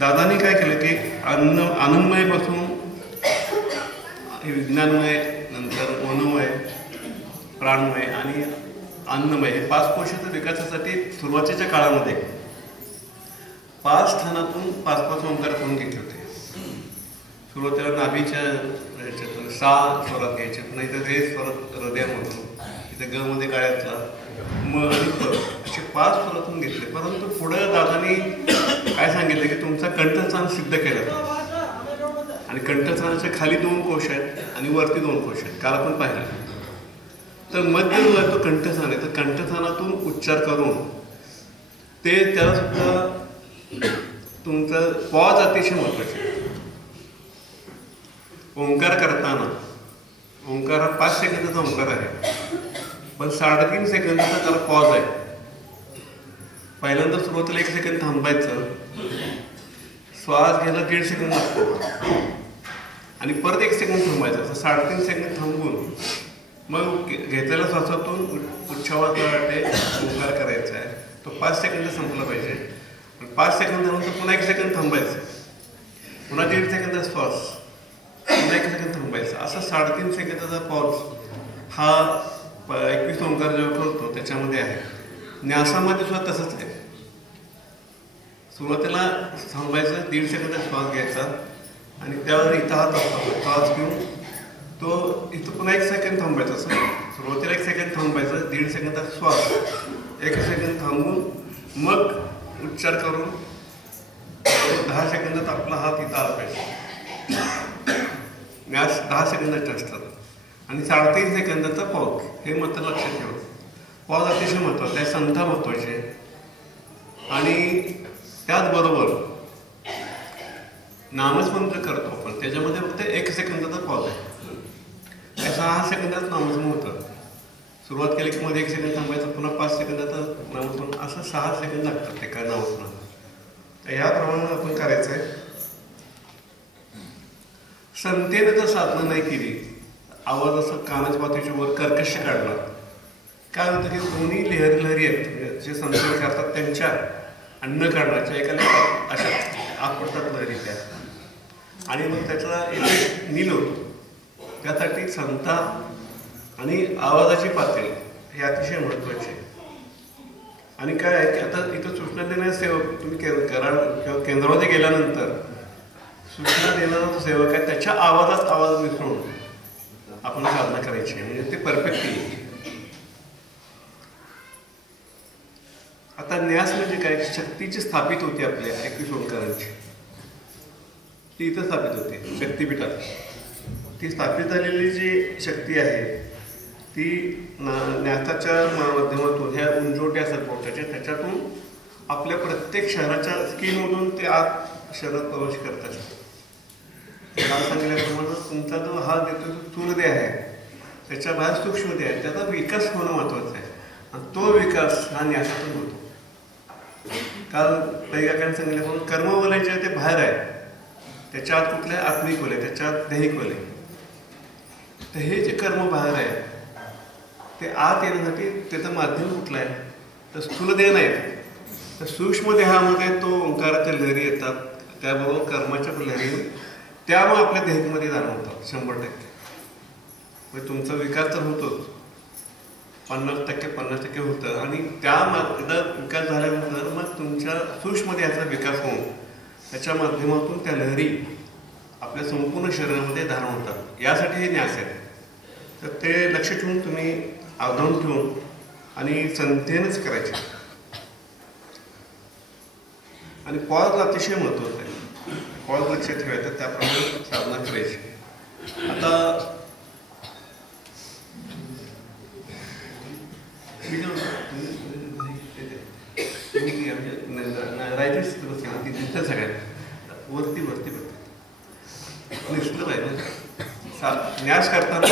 दादांनी काय केलं की आनंदमयपासून विज्ञानमय, नंतर मनोमय, प्राणमय आणि अन्नमय हे 5 कोशाच्या विकासासाठी सुरुवातीच्या काळामध्ये 5 स्थानातून 5 ओंकार करून घेतले होते. सुरुवातीला नाभीच्या ह्याच्यातून 6 स्वरात घ्यायचे, नाही तर रे स्वरात हृदयामधून, इथे ग मध्ये काळ्यातला, म आणि प असे 5 स्वरातून घेतले. परंतु पुढं दादांनी काय सांगितलं की तुमचा कंठस्थान सिद्ध केलं आणि कंठस्थानाच्या खाली 2 कोश आहेत आणि वरती 2 कोश आहेत. काल आपण पाहिलं. तर मध्य जो आहे तो कंठस्थान आहे. तर कंठस्थानातून उच्चार करून ते त्याला सुद्धा तुमचं पॉज अतिशय महत्वाचे. ओंकार करताना ओंकार हा 5 सेकंदाचा ओंकार आहे, पण 3.5 सेकंदाचा त्याला पॉज आहे. पहिल्यांदा सुरुवातीला 1 सेकंद थांबायचं, श्वास घ्यायला 1.5 सेकंद लागतो आणि परत 1 सेकंद थांबायचं. असं 3.5 सेकंद थांबून मग घेतलेल्या श्वासातून उच्छ्वासासाठी ओंकार करायचा आहे. तो 5 सेकंद संपला पाहिजे. 5 सेकंदानंतर पुन्हा 1 सेकंद थांबायचं, पुन्हा 1.5 सेकंद श्वास, पुन्हा 1 सेकंद थांबायचं. असा 3.5 सेकंदाचा पॉज हा 21 ओंकार जेव्हा करतो त्याच्यामध्ये आहे. न्यासामध्ये सुद्धा तसंच आहे. सुरुवातीला थांबायचं, 1.5 सेकंद श्वास घ्यायचा आणि त्यावर इथं हात असतो, श्वास घेऊन तो इथं पुन्हा 1 सेकंद थांबायचं. असं सुरुवातीला 1 सेकंद थांबायचं, 1.5 सेकंदात श्वास, 1 सेकंद थांबून मग उच्चार करून 10 सेकंदात आपला हात इथं आला पाहिजे. न्यास 10 सेकंदाचे असतात आणि 3.5 सेकंदाचा पॉज. हे मात्र लक्षात ठेवा. पॉज अतिशय महत्त्वाचा आहे, संथा महत्त्वाची आहे. आणि त्याचबरोबर नामस्मरण करतो आपण, त्याच्यामध्ये फक्त 1 सेकंदाचा पॉज आहे. 6 सेकंदात नामस्मरण होतं. सुरुवात केली की मध्ये 1 सेकंद थांबायचं, पुन्हा 5 सेकंदाचं नामस्मरण, असं 6 सेकंद लागतात एका नामस्मरण. तर याप्रमाणे आपण करायचं आहे. संथेनं जर साधना नाही केली, आवाज असं कानाच्या पातळीच्या वर कर्कश काढला, काय होतं की दोन्ही लहरी आहेत जे संतोष करतात त्यांच्या अन्न काढण्याच्या एकाला अशा आपटतात लहरी त्या, आणि मग त्याचा एक नील होतो. त्यासाठी संथा आणि आवाजाची पातळी हे अतिशय महत्त्वाचे आहे. आणि काय आहे की आता इथं सूचना देणारे सेवक, तुम्ही कराड किंवा केंद्रामध्ये गेल्यानंतर सूचना देणारा जो सेवक आहे त्याच्या आवाजात आवाज मिसळून आपण साधना करायची आहे, म्हणजे ते परफेक्ट येईल. आता न्यास म्हणजे काय, शक्तीची स्थापित होती आपल्या 21 ओंकारांची, ती इथं स्थापित होते शक्तिपीठात. ती स्थापित झालेली जी शक्ती आहे ती न्यासाच्या माध्यमातून, ह्या उंजोट्या असतात पोटाच्या, त्याच्यातून आपल्या प्रत्येक शहराच्या स्किनमधून ते आत शहरात प्रवेश करत असतात. मला सांगितल्याप्रमाणे तुमचा जो हा देतो जो स्थूलदेह आहे त्याच्या बाहेर सूक्ष्मदेह आहे, त्याचा विकास होणं महत्त्वाचं आहे. आणि तो विकास हा न्यासातून होतो. काल काही काकांनी सांगितल्याप्रमाणे कर्मवलय जे आहे ते बाहेर आहे, त्याच्या आत कुठले आत्मिक वलय, त्याच्या आत दैहिक वलय. तर हे जे कर्म बाहेर आहे ते आत येण्यासाठी त्याचं माध्यम कुठलं आहे, तर स्थूलदेह नाही, तर सूक्ष्मदेहामध्ये तो ओंकाराच्या लहरी येतात, त्याबरोबर कर्माच्या लहरी त्यामुळे आपल्या देहामध्ये जाणवतात 100%. म्हणजे तुमचा विकास तर होतोच, 50% होतं. आणि त्या विकास झाल्यानंतर मग तुमच्या सूक्ष्मदेहाचा विकास होऊन त्याच्या माध्यमातून त्या लहरी आपल्या संपूर्ण शरीरामध्ये धारण होतात. यासाठी हे न्यास आहे. तर ते लक्ष ठेवून तुम्ही अवधान ठेवून आणि संथेनंच करायचे. आणि पॉज अतिशय महत्त्वाचं आहे. पॉज लक्षात ठेवायचं, त्याप्रमाणे साधना करायची. आता राहायचीच ती दिसतं सगळ्यात वरती नुसतं पाहिजे. न्यास करताना